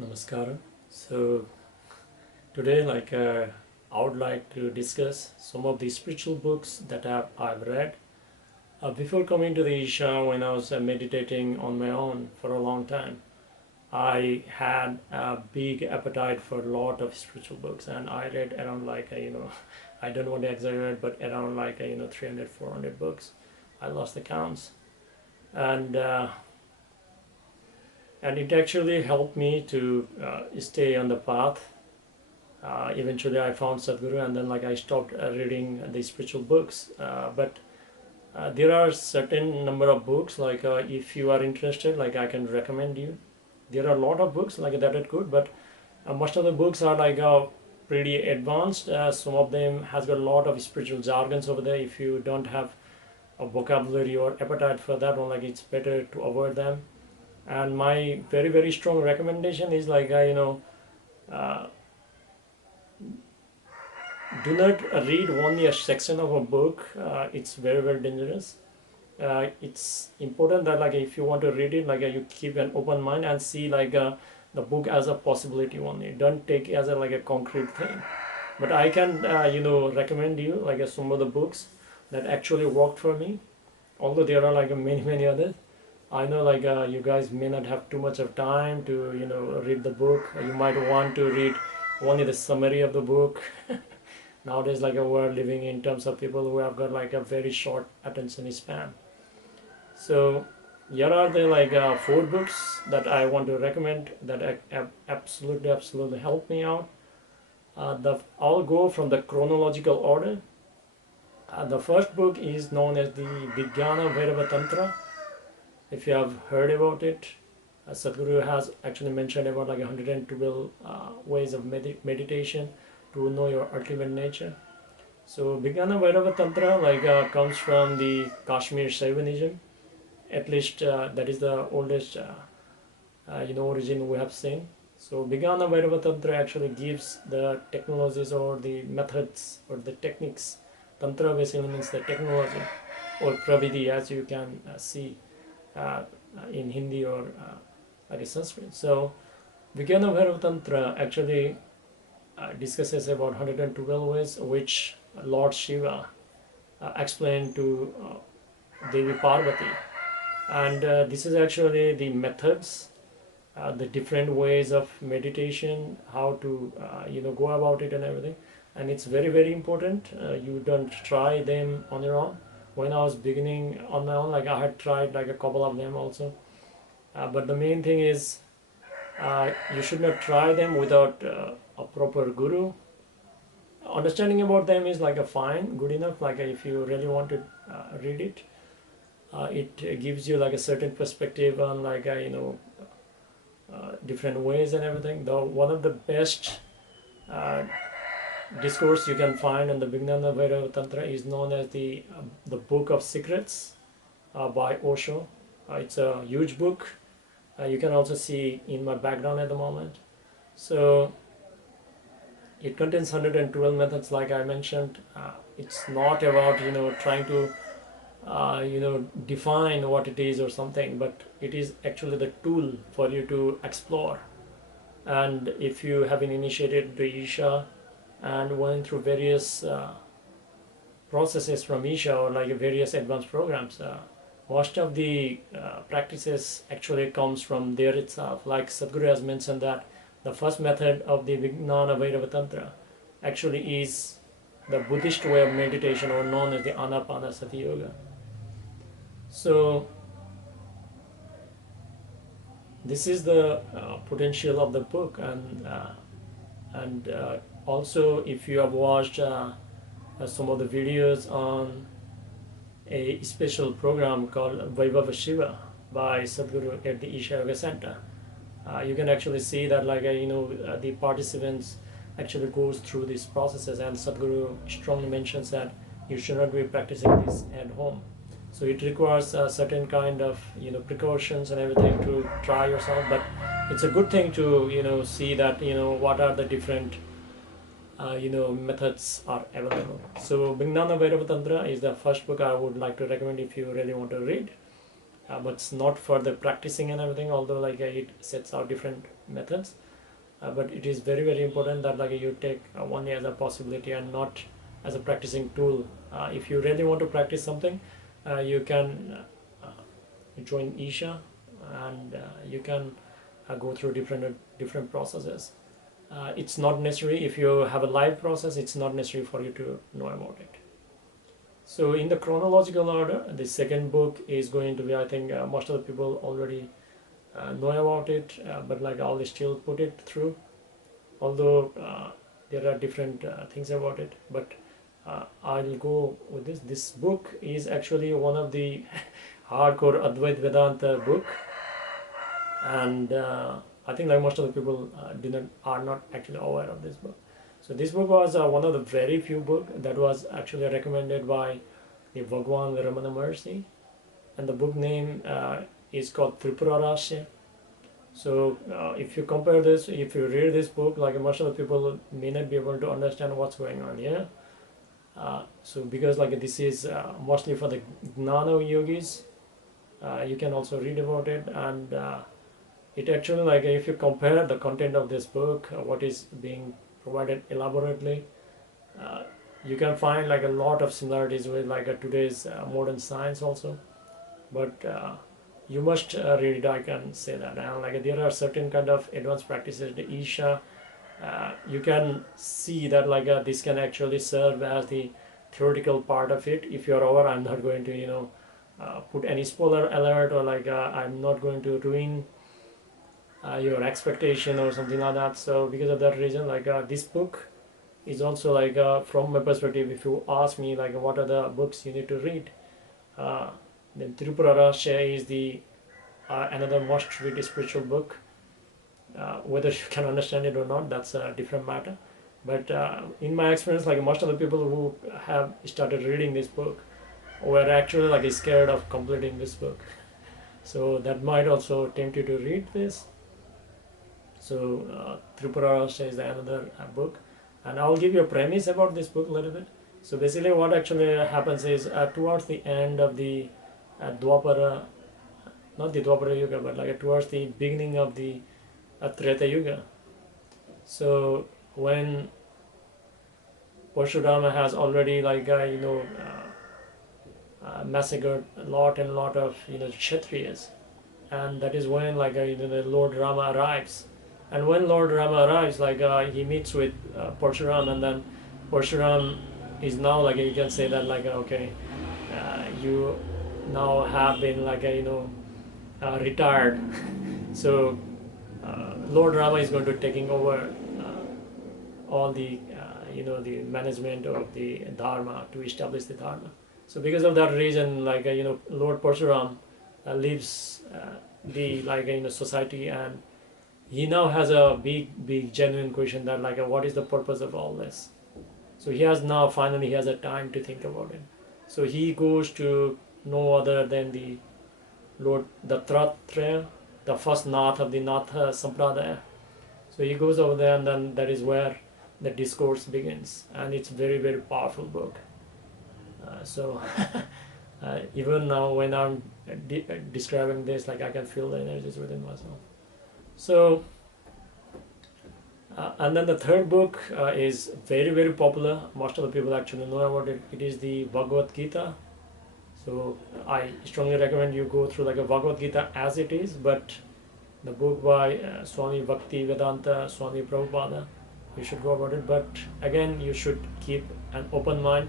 Namaskaram. So today, I would like to discuss some of the spiritual books that I've read. Before coming to the Isha, when I was meditating on my own for a long time, I had a big appetite for a lot of spiritual books, and I read around I don't want to exaggerate, but around 300, 400 books. I lost the counts, and and it actually helped me to stay on the path. Eventually I found Sadhguru, and then I stopped reading the spiritual books, but there are certain number of books if you are interested, I can recommend you. There are a lot of books that are good, but most of the books are pretty advanced. Some of them has got a lot of spiritual jargons over there. If you don't have a vocabulary or appetite for that one, it's better to avoid them. And my very very strong recommendation is uh, do not read only a section of a book. It's very very dangerous. It's important that if you want to read it, you keep an open mind and see the book as a possibility only. Don't take it as a concrete thing. But I can recommend you some of the books that actually worked for me, although there are many many others. I know you guys may not have too much of time to read the book. You might want to read only the summary of the book. Nowadays we're living in terms of people who have got a very short attention span. So here are the four books that I want to recommend that absolutely helped me out. I'll go from the chronological order. The first book is known as the Vijnana Vairava Tantra. If you have heard about it, Sadhguru has actually mentioned about 112 ways of meditation to know your ultimate nature. So Vijnana Vairava Tantra comes from the Kashmir Shaivanism. At least that is the oldest origin we have seen. So Vijnana Vairava Tantra actually gives the technologies or the methods or the techniques. Tantra basically means the technology or pravidhi, as you can see in Hindi or Sanskrit. So Vijnana Vairava Tantra actually discusses about 112 ways which Lord Shiva explained to Devi Parvati. And this is actually the methods, the different ways of meditation, how to go about it and everything. And it's very very important. You don't try them on your own. When I was beginning on my own, I had tried a couple of them also. But the main thing is you should not try them without a proper guru. Understanding about them is a fine, good enough. If you really want to read it, it gives you a certain perspective on different ways and everything. Though one of the best discourse you can find in the Vijnana Vairava Tantra is known as the Book of Secrets by Osho. It's a huge book. You can also see in my background at the moment. So it contains 112 methods, like I mentioned. It's not about trying to define what it is or something, but it is actually the tool for you to explore. And if you have been initiated to Isha and went through various processes from Isha or various advanced programs, most of the practices actually comes from there itself. Like Sadhguru has mentioned that the first method of the Vijnana Vairava Tantra actually is the Buddhist way of meditation, or known as the Anapanasati Yoga. So this is the potential of the book, and also if you have watched some of the videos on a special program called Vaibhava Shiva by Sadhguru at the Isha Yoga Center, you can actually see that the participants actually goes through these processes, and Sadhguru strongly mentions that you should not be practicing this at home. So it requires a certain kind of precautions and everything to try yourself, but it's a good thing to see that what are the different methods are available. So Vijnana Vairava Tantra is the first book I would like to recommend if you really want to read. But it's not for the practicing and everything, although it sets out different methods. but it is very very important that like you take only as a possibility and not as a practicing tool. If you really want to practice something, you can join Isha, and you can go through different processes. It's not necessary if you have a live process. It's not necessary for you to know about it. So in the chronological order, the second book is going to be, I think most of the people already know about it, but like I'll still put it through, although there are different things about it, but I'll go with this book is actually one of the hardcore Advaita Vedanta book, and I think like most of the people are not actually aware of this book. So this book was one of the very few books that was actually recommended by the Bhagwan Ramana Maharshi, and the book name is called Tripura Rasya. So if you compare this, if you read this book, like most of the people may not be able to understand what's going on here. So because like this is mostly for the Gnana yogis, you can also read about it, and it actually like if you compare the content of this book, what is being provided elaborately, you can find like a lot of similarities with like today's modern science also, but you must read it, I can say that. And like there are certain kind of advanced practices, the Isha, you can see that like this can actually serve as the theoretical part of it. If you're over, I'm not going to put any spoiler alert, or like I'm not going to ruin your expectation or something like that. So because of that reason, like this book is also like from my perspective, if you ask me like what are the books you need to read, then Tripura Rasya is the another most read spiritual book. Whether you can understand it or not, that's a different matter. But in my experience, like most of the people who have started reading this book were actually like scared of completing this book. So that might also tempt you to read this. So Tripura Rasya is another book, and I'll give you a premise about this book a little bit. So basically what actually happens is towards the end of the Dwapara, not the Dwapara Yuga, but like towards the beginning of the Treta Yuga. So when Parshurama has already like massacred a lot of Kshatriyas, and that is when like the Lord Rama arrives. And when Lord Rama arrives, like he meets with Parshuram, and then Parshuram is now like you can say that like okay, you now have been like retired. So Lord Rama is going to taking over all the the management of the dharma, to establish the dharma. So because of that reason, like Lord Parshuram leaves the society, and he now has a big genuine question that like what is the purpose of all this. So he has now finally he has a time to think about it. So he goes to no other than the Lord Dattatreya, the first Nath of the Natha Sampradaya. So he goes over there, and then that is where the discourse begins, and it's very very powerful book. So even now when I'm describing this, like I can feel the energies within myself. So and then the third book is very very popular. Most of the people actually know about it. It is the Bhagavad Gita. So I strongly recommend you go through like a Bhagavad Gita as it is, but the book by Swami Bhakti Vedanta Swami Prabhupada, you should go about it. But again, you should keep an open mind.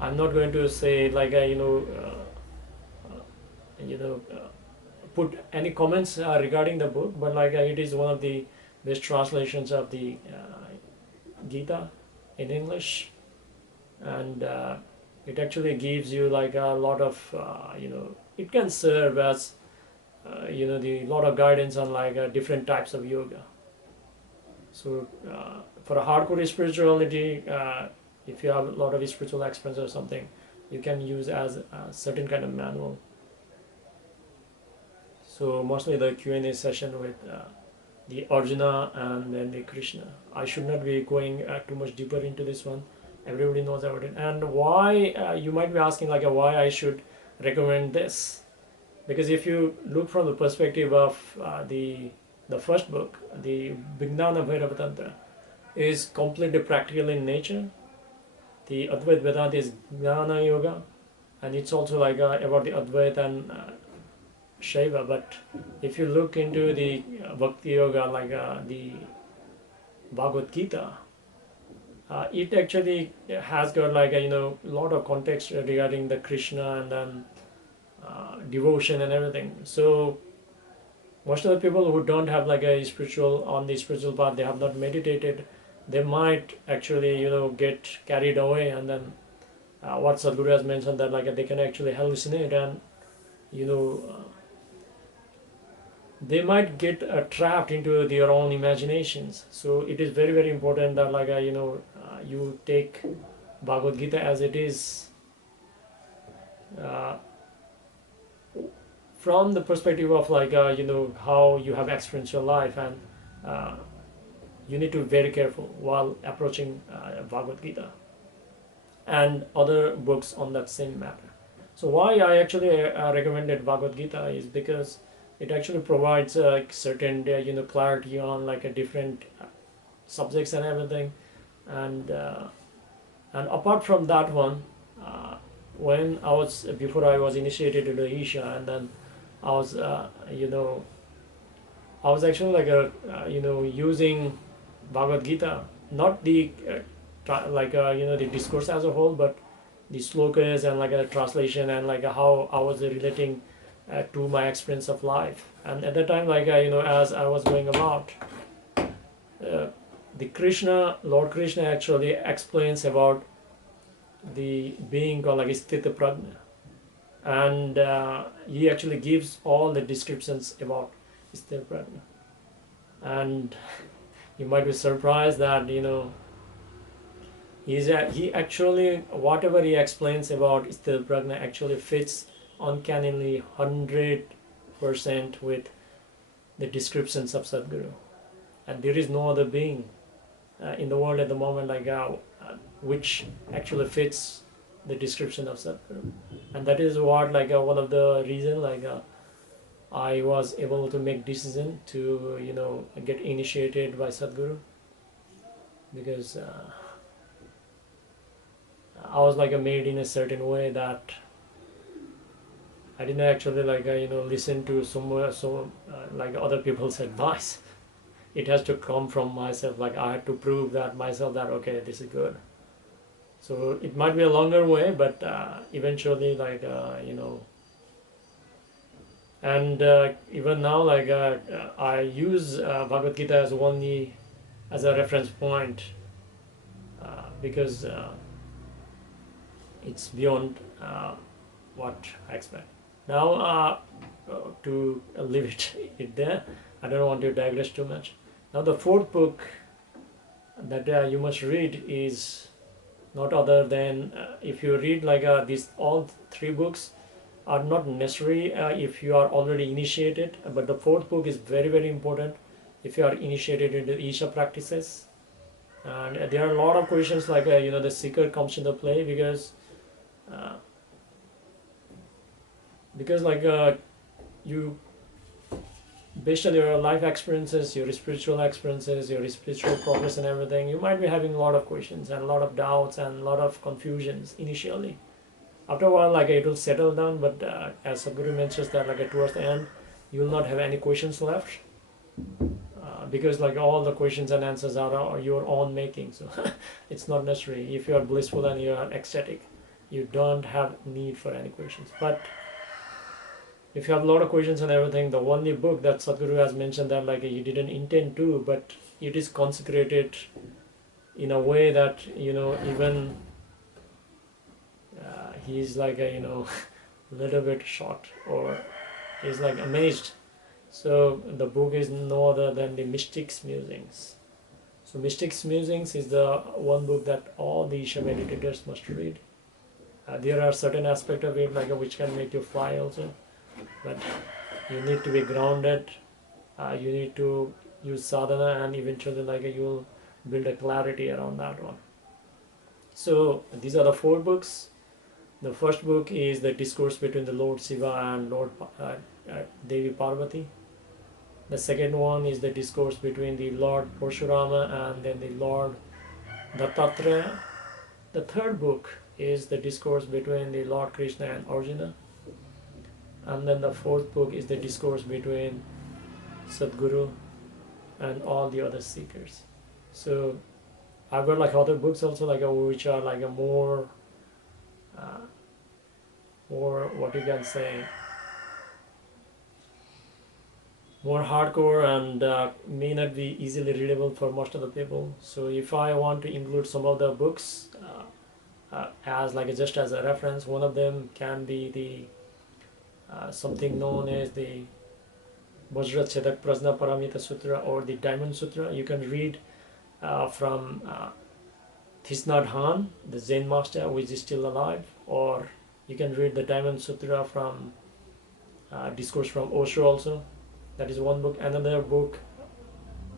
I'm not going to say like put any comments regarding the book, but like it is one of the best translations of the Gita in English, and it actually gives you like a lot of it can serve as the lot of guidance on like different types of yoga. So for a hardcore spirituality, if you have a lot of spiritual experience or something, you can use as a certain kind of manual. So mostly the Q&A session with the Arjuna and then the Krishna. I should not be going too much deeper into this one. Everybody knows about it. And why, you might be asking like why I should recommend this. Because if you look from the perspective of the the first book, the Vijnana Vairava is completely practical in nature. The Advaita Vedanta is Jnana Yoga, and it's also like about the Advaita and Shaiva. But if you look into the Bhakti Yoga, like the Bhagavad Gita, it actually has got like a lot of context regarding the Krishna and then devotion and everything. So most of the people who don't have like a spiritual on the spiritual path, they have not meditated, they might actually get carried away, and then what Sadhguru has mentioned, that like they can actually hallucinate, and you know they might get trapped into their own imaginations. So it is very very important that like you take Bhagavad Gita as it is, uh, from the perspective of like how you have experienced your life, and uh, you need to be very careful while approaching Bhagavad Gita and other books on that same matter. So why I actually recommended Bhagavad Gita is because it actually provides certain clarity on like a different subjects and everything, and apart from that one, when I was before I was initiated into Isha, and then I was I was actually like using Bhagavad Gita, not the the discourse as a whole, but the slokas and like a translation, and like how I was relating to my experience of life. And at the time, like as I was going about, the Lord Krishna actually explains about the being called like Sthita Prajna, and he actually gives all the descriptions about Sthita Prajna. And you might be surprised that he actually, whatever he explains about Sthita Prajna actually fits uncannily 100% with the descriptions of Sadhguru. And there is no other being in the world at the moment like which actually fits the description of Sadhguru. And that is what like one of the reason like I was able to make decision to get initiated by Sadhguru, because I was like made in a certain way that I didn't actually like listen to somewhere like other people's advice. It has to come from myself. Like I had to prove that myself that okay, this is good. So it might be a longer way, but eventually like and even now like I use Bhagavad Gita as only as a reference point, because it's beyond what I expect. Now to leave it there, I don't want to digress too much. Now the fourth book that you must read is not other than if you read like these all three books are not necessary if you are already initiated, but the fourth book is very very important if you are initiated into Isha practices. And there are a lot of questions like the seeker comes into play, because like you, based on your life experiences, your spiritual experiences, your spiritual progress and everything, you might be having a lot of questions and a lot of doubts and a lot of confusions initially. After a while like it will settle down, but as Sadhguru mentions that like towards the end you will not have any questions left, because like all the questions and answers are your own making. So it's not necessary. If you are blissful and you are ecstatic, you don't have need for any questions. But if you have a lot of questions and everything, the only book that Sadhguru has mentioned that like you didn't intend to, but it is consecrated in a way that even he's like a little bit shocked, or he's like amazed. So the book is no other than the Mystic's Musings. So Mystic's Musings is the one book that all the Isha meditators must read. There are certain aspects of it like which can make you fly also, but you need to be grounded. You need to use sadhana, and eventually like you'll build a clarity around that one. So these are the four books. The first book is the discourse between the Lord Shiva and Lord Devi Parvati. The second one is the discourse between the Lord Parshurama and then the Lord Dattatreya. The third book is the discourse between the Lord Krishna and Arjuna. And then the fourth book is the discourse between Sadhguru and all the other seekers. So I've got like other books also, like which are like a more what you can say, more hardcore and may not be easily readable for most of the people. So if I want to include some of the books as like just as a reference, one of them can be the something known as the Vajra Chedak Prajna Paramita Sutra or the Diamond Sutra. You can read from Thich Nhat Hanh, the Zen master, which is still alive, or you can read the Diamond Sutra from Discourse from Osho also. That is one book. Another book,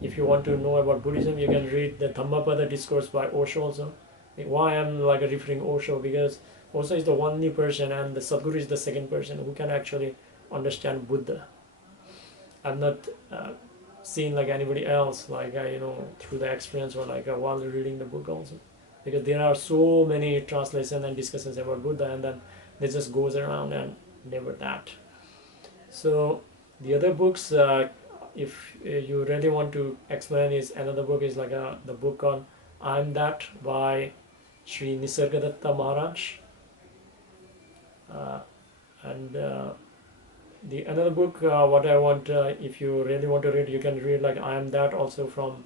if you want to know about Buddhism, you can read the Dhammapada Discourse by Osho also. Why I'm like referring Osho? Because Osho is the only person and the Sadhguru is the second person who can actually understand Buddha. I'm not seen like anybody else, like through the experience or like while reading the book also, because there are so many translations and discussions about Buddha, and then they just goes around and never that. So the other books, if you really want to explain, is another book is like the book called I'm That by Sri Nisargadatta Maharaj, and the another book what I want, if you really want to read, you can read like I Am That also from,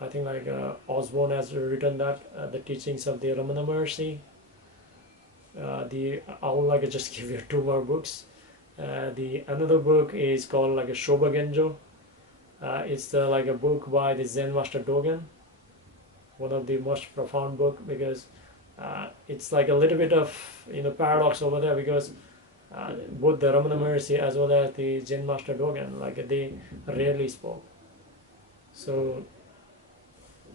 I think like Osborne has written that, the teachings of the Ramana Maharshi. I would like to just give you two more books. The another book is called like a Shoba Genjo. It's like a book by the Zen master Dogen, one of the most profound book, because it's like a little bit of paradox over there, because both the Ramana Maharshi as well as the Zen master Dogen, like they rarely spoke. So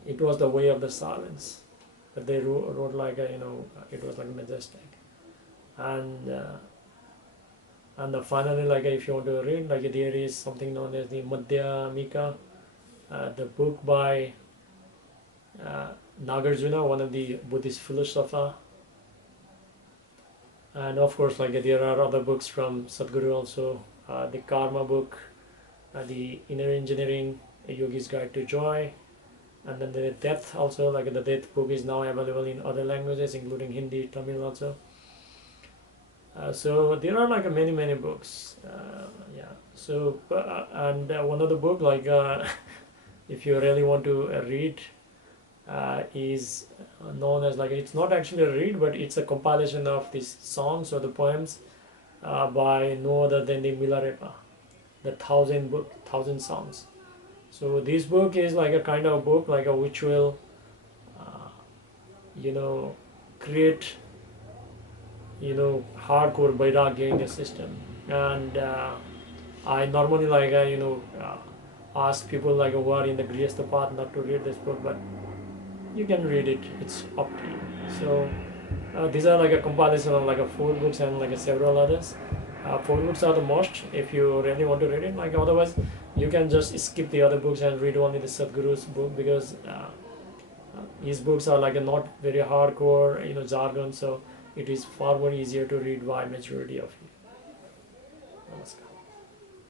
it was the way of the silence that they wrote like it was like majestic. And finally, like if you want to read, like there is something known as the Madhyamika, the book by Nagarjuna, one of the Buddhist philosopher. And of course, like there are other books from Sadhguru also, the Karma book, the Inner Engineering, a Yogi's Guide to Joy, and then the Death also, like the Death book is now available in other languages, including Hindi, Tamil also. So there are like many books, yeah. So and one other book, like if you really want to read, is known as like, it's not actually a read, but it's a compilation of these songs or the poems by no other than the Milarepa, the 1,000 songs. So this book is like a kind of book like which will create hardcore vairagya in the system. And I normally like ask people like who are in the Grihastha path not to read this book, but you can read it, it's up to you. So these are like a compilation of like 4 books and like several others. 4 books are the most if you really want to read it, like otherwise you can just skip the other books and read only the Sadhguru's book, because his books are like not very hardcore jargon, so it is far more easier to read by majority of you. Namaskar.